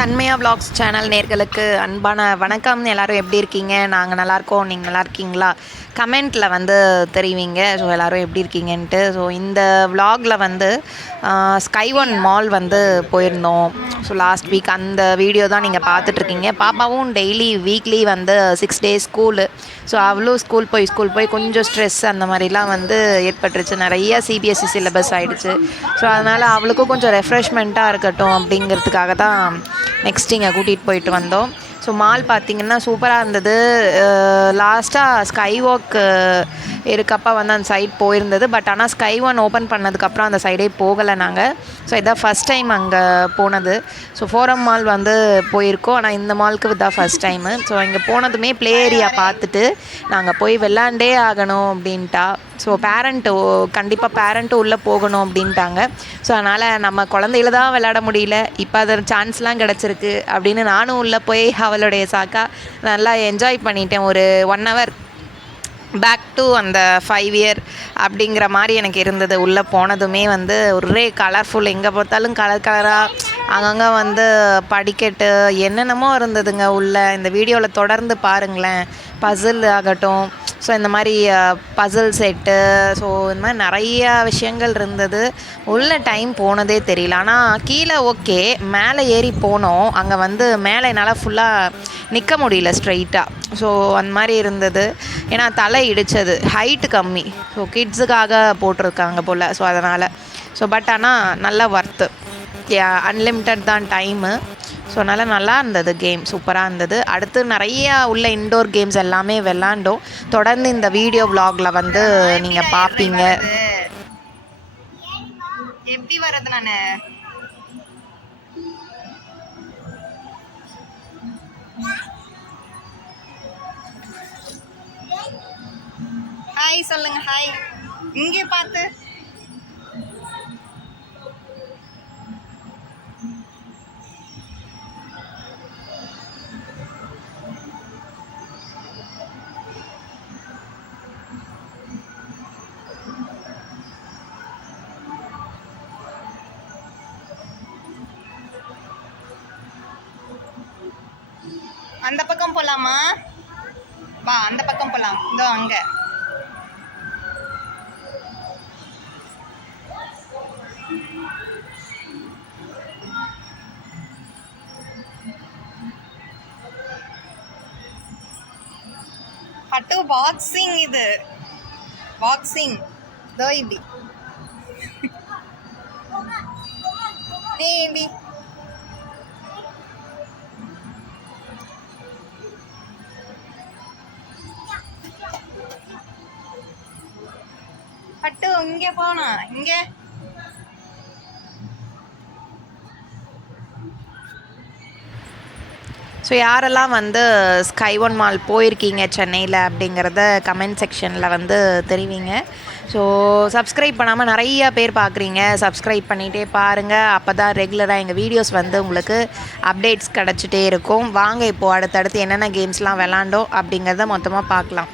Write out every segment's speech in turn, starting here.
தன்மையா vlogs channel நேர்களுக்கு அன்பான வணக்கம். எல்லோரும் எப்படி இருக்கீங்க? நாங்கள் நல்லாயிருக்கோம். நீங்கள் நல்லா இருக்கீங்களா? கமெண்ட்டில் வந்து தெரிவிங்க. ஸோ எல்லோரும் எப்படி இருக்கீங்கன்ட்டு. ஸோ இந்த விலாகில் வந்து ஸ்கை ஒன் மால் வந்து போயிருந்தோம். ஸோ லாஸ்ட் வீக் அந்த வீடியோ தான் நீங்கள் பார்த்துட்ருக்கீங்க. பாப்பாவும் டெய்லி வீக்லி வந்து 6 days ஸ்கூலு. ஸோ அவளும் ஸ்கூல் போய் கொஞ்சம் ஸ்ட்ரெஸ் அந்த மாதிரிலாம் வந்து ஏற்பட்டுருச்சு. நிறைய சிபிஎஸ்சி சிலபஸ் ஆகிடுச்சு. ஸோ அதனால் அவளுக்கும் கொஞ்சம் ரெஃப்ரெஷ்மெண்ட்டாக இருக்கட்டும் அப்படிங்கிறதுக்காக தான் நெக்ஸ்ட் இங்கே கூட்டிகிட்டு போயிட்டு வந்தோம். ஸோ மால் பார்த்திங்கன்னா சூப்பராக இருந்தது. லாஸ்ட்டாக ஸ்கை வாக் இருக்கப்போ வந்து அந்த சைட் போயிருந்தது. பட் ஆனால் ஸ்கை ஒன் ஓப்பன் பண்ணதுக்கப்புறம் அந்த சைடே போகலை நாங்கள். ஸோ இதான் ஃபஸ்ட் டைம் அங்கே போனது. ஸோ ஃபோரம் மால் வந்து போயிருக்கோம். ஆனால் இந்த மாலுக்கு இதான் ஃபஸ்ட் டைமு. ஸோ இங்கே போனதுமே ப்ளே ஏரியா பார்த்துட்டு நாங்கள் போய் விளாண்டே ஆகணும் அப்படின்ட்டா. ஸோ கண்டிப்பாக பேரண்ட்டும் உள்ளே போகணும் அப்படின்ட்டாங்க. ஸோ அதனால் நம்ம குழந்தையில தான் விளையாட முடியல, இப்போ அது சான்ஸ்லாம் கிடச்சிருக்கு அப்படின்னு நானும் உள்ளே போய் அவளுடைய சாக்கா நல்லா என்ஜாய் பண்ணிட்டேன். ஒரு 1 hour பேக் டு அந்த 5 year அப்படிங்கிற மாதிரி எனக்கு இருந்தது. உள்ளே போனதுமே வந்து ஒரே கலர்ஃபுல், எங்கே பார்த்தாலும் கலராக அங்கங்கே வந்து படிக்கட்டு என்னென்னமோ இருந்ததுங்க உள்ளே. இந்த வீடியோவில் தொடர்ந்து பாருங்களேன். பசில் ஆகட்டும், ஸோ இந்த மாதிரி பசில் செட்டு, ஸோ இந்த மாதிரி நிறையா விஷயங்கள் இருந்தது. உள்ள டைம் போனதே தெரியல. ஆனால் கீழே ஓகே, மேலே ஏறி போனோம். அங்கே வந்து மேலே என்னால் ஃபுல்லாக நிற்க முடியல ஸ்ட்ரைட்டாக. ஸோ அந்த மாதிரி இருந்தது. ஏன்னா தலை இடித்தது, ஹைட்டு கம்மி. ஸோ கிட்ஸுக்காக போட்டிருக்காங்க போல். ஸோ அதனால் பட் ஆனால் நல்லா ஒர்த்து. அன்லிமிட்டட் தான் டைமு. ஸோ அதனால் நல்லா இருந்தது. கேம் சூப்பராக இருந்தது. அடுத்து நிறையா உள்ள இன்டோர் கேம்ஸ் எல்லாமே விளாண்டோம். தொடர்ந்து இந்த வீடியோ விலாகில் வந்து நீங்கள் பார்ப்பீங்க. எப்படி வர்றது? நான் ஹாய் சொல்லுங்க. ஹாய். இங்கே பார்த்து அந்த பக்கம் போகலாமா? வா, அந்த பக்கம் போகலாம். இதோ அங்கே பட்டு பாக்ஸிங். இது பாக்ஸிங். இதோ இப்படி இப்படி பட்டு இங்கே போனா இங்கே. ஸோ யாரெல்லாம் வந்து ஸ்கை ஒன் மால் போயிருக்கீங்க சென்னையில் அப்படிங்கிறத கமெண்ட் செக்ஷனில் வந்து தெரிவிங்க. ஸோ சப்ஸ்கிரைப் பண்ணாமல் நிறையா பேர் பார்க்குறீங்க. சப்ஸ்கிரைப் பண்ணிகிட்டே பாருங்கள். அப்போ தான் ரெகுலராக எங்கள் வீடியோஸ் வந்து உங்களுக்கு அப்டேட்ஸ் கிடச்சிட்டே இருக்கும். வாங்க இப்போது அடுத்தடுத்து என்னென்ன கேம்ஸ்லாம் விளாண்டோம் அப்படிங்கிறத மொத்தமாக பார்க்கலாம்.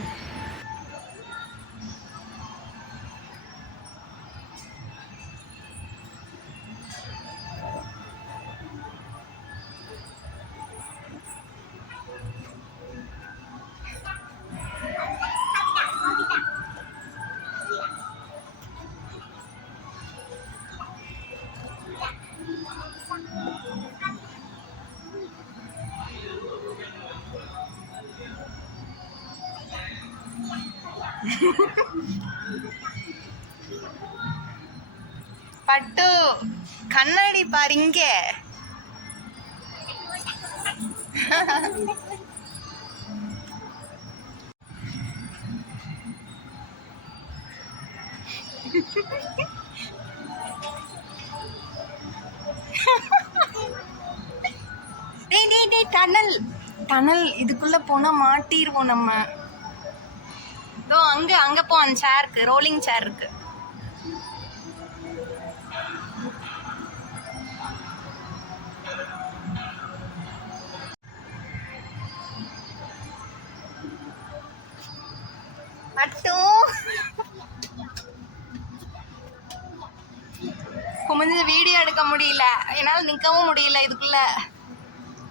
பட்டு கண்ணாடி பாருங்க. டனல் இதுக்குள்ள போனா மாட்டிடுவோம் நம்ம. இதோ அங்க போ, அந்த சேர் இருக்கு, ரோலிங் சேர் இருக்கு. மட்டும் குமிஞ்சு வீடியோ எடுக்க முடியல, என்னால் நிற்கவும் முடியல இதுக்குள்ள.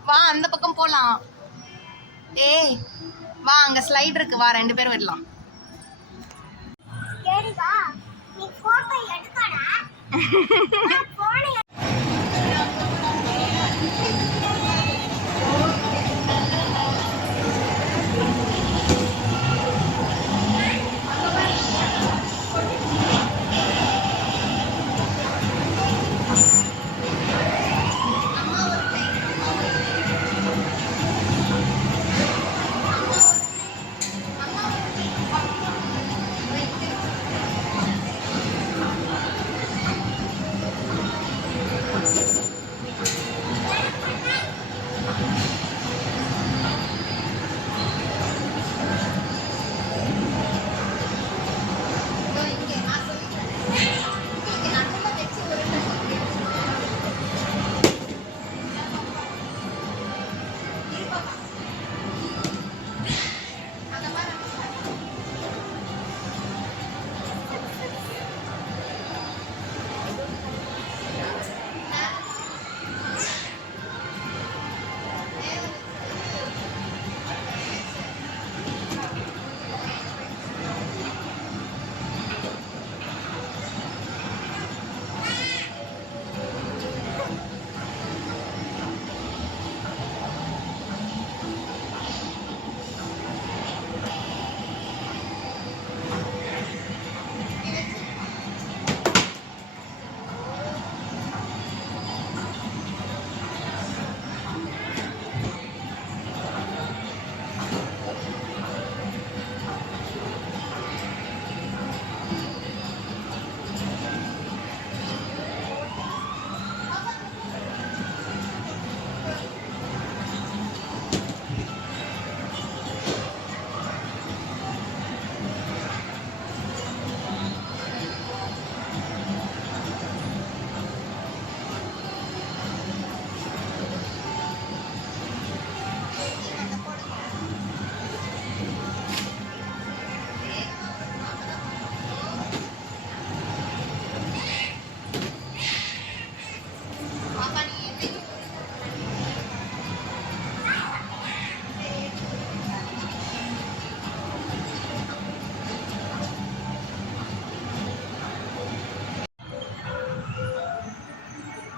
வா அந்த பக்கம் போலாம். ஏய் வா, அங்க ஸ்லைட் இருக்கு, வா 2 பேரும் விடலாம். நீ போட்டோ எடுக்கடா.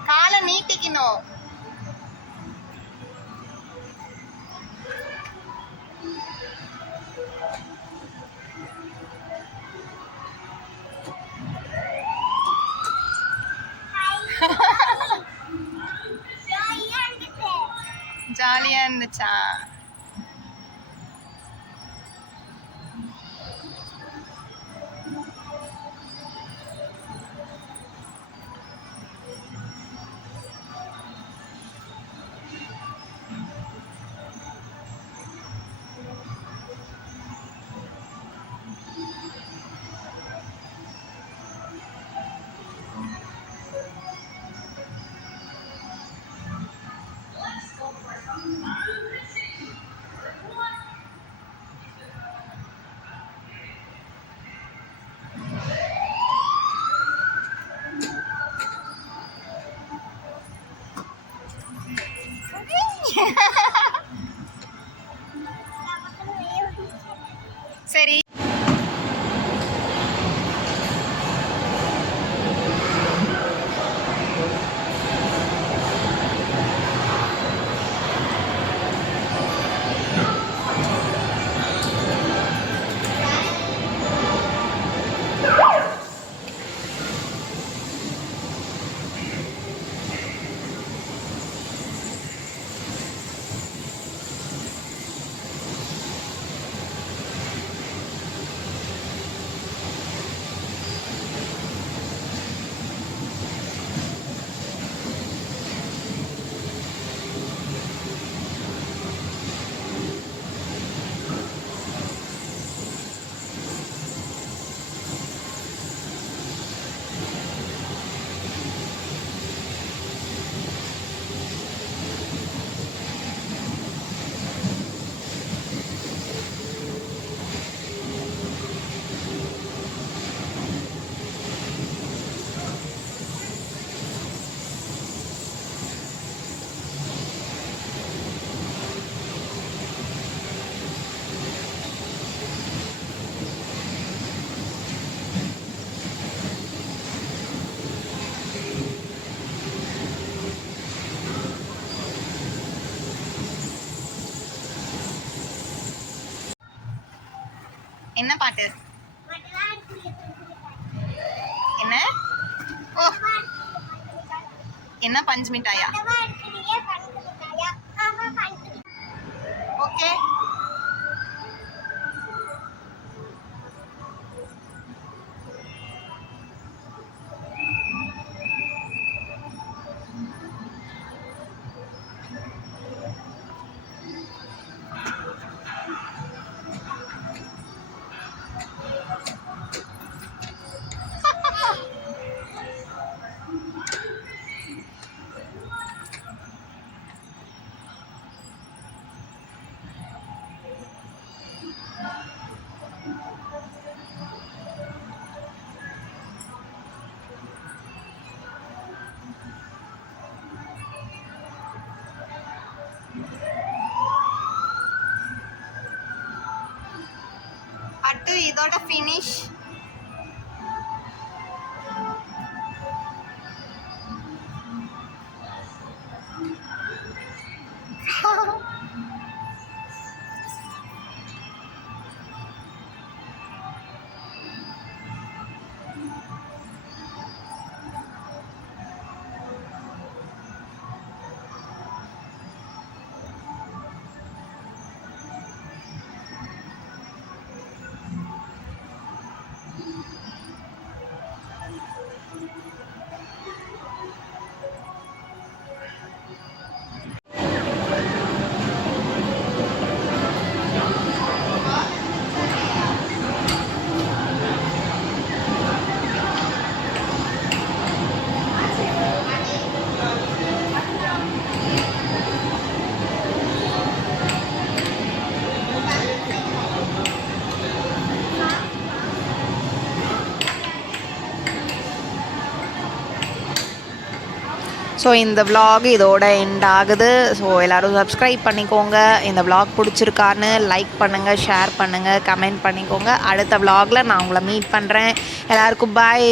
காலை நீட்டிக்கணும். ஜாலியா இருந்துச்சா? என்ன பாட்டு? என்ன? ஓ, என்ன பஞ்சு மிட்டாயா? ஓகே. அட்டு இதோட ஃபினிஷ். ஸோ இந்த vlog இதோட எண்ட் ஆகுது. ஸோ எல்லோரும் சப்ஸ்கிரைப் பண்ணிக்கோங்க. இந்த vlog பிடிச்சிருக்கான்னு லைக் பண்ணுங்கள், ஷேர் பண்ணுங்கள், கமெண்ட் பண்ணிக்கோங்க. அடுத்த vlogல நான் உங்களை மீட் பண்ணுறேன். எல்லாருக்கும் பாய்.